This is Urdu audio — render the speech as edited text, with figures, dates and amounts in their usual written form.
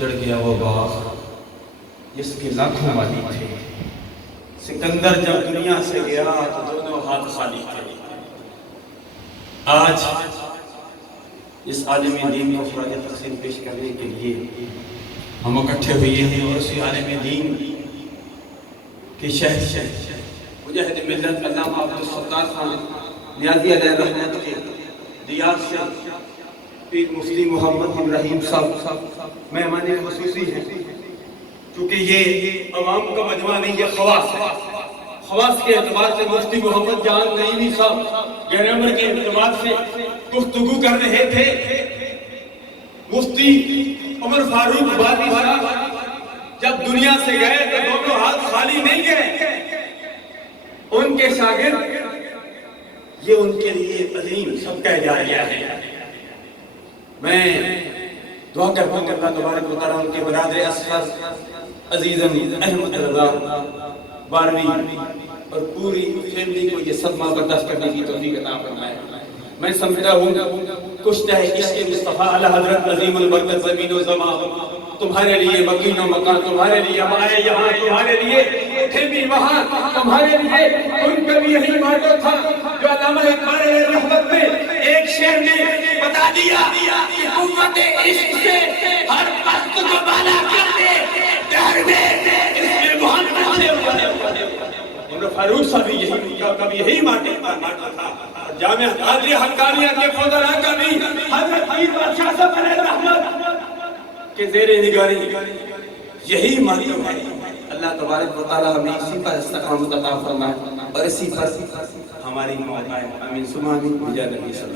اجڑ گیا وہ باغ جس کے لاکھوں والی تھے۔ سکندر جب دنیا سے گیا تو دونوں ہاتھ خالی تھے۔ آج اس عالم دین کو خراج تحسین پیش کرنے کے لیے ہم اکٹھے ہوئے ہیں، اور اسی عالم دین کی شہر مجاہد ملت علامہ عبدالستار خان نیازی علیہ رحمت کے دیار سے پیر مفتی محمد بن رحیم صاحب مہمان خصوصی ہیں، کیونکہ یہ عوام کا مجمع نہیں، یہ خواص ہے۔ خواص کے اعتبار سے مفتی محمد جان نعیمی صاحب گرامر کے اعتبار سے گفتگو کر رہے تھے۔ مفتی عمر فاروق بابی صاحب جب دنیا سے گئے تو دونوں ہاتھ خالی نہیں گئے۔ ان کے شاگرد یہ ان کے لیے عظیم سب کہہ جایا ہے۔ میں دعا کرتا ہوں کہ اللہ تبارک و تعالیٰ ان کے برادر اصغر عزیزم احمد رضا باروی اور پوری فیملی کو یہ صدمہ برداشت کرنے کی توفیق عطا فرمائے۔ میں سمجھتا ہوں کچھ ہے اس کے مصطفیٰ اعلی حضرت عظیم البرکت زمین و زمان تمہارے لیے مکین و مکان، تمہارے لیے آئے یہاں، تمہارے لیے تھے بھی وہاں، تمہارے لیے ان کا بھی یہی ماٹو تھا جو علامہ اقبال علیہ رحمت میں ایک شعر میں بتا دیا کہ قوت عشق سے ہر پست کو بالا کر دے دہر میں اس میں محمد سے عمر فاروق صاحب یہی ماٹو تھا۔ جامعہ قادریہ حقانیہ کے فضلاء کا بھی حضرت پیر بادشاہ صاحب علیہ رحمت کے زیر نگاری یہی ماٹو ہے۔ اللہ تبارک و تعالی ہمیں اسی پر استقامت عطا فرمائے اور اسی پر ہماری موت آئے۔ آمین ثم آمین بجاہ نبی صلی اللہ علیہ وسلم۔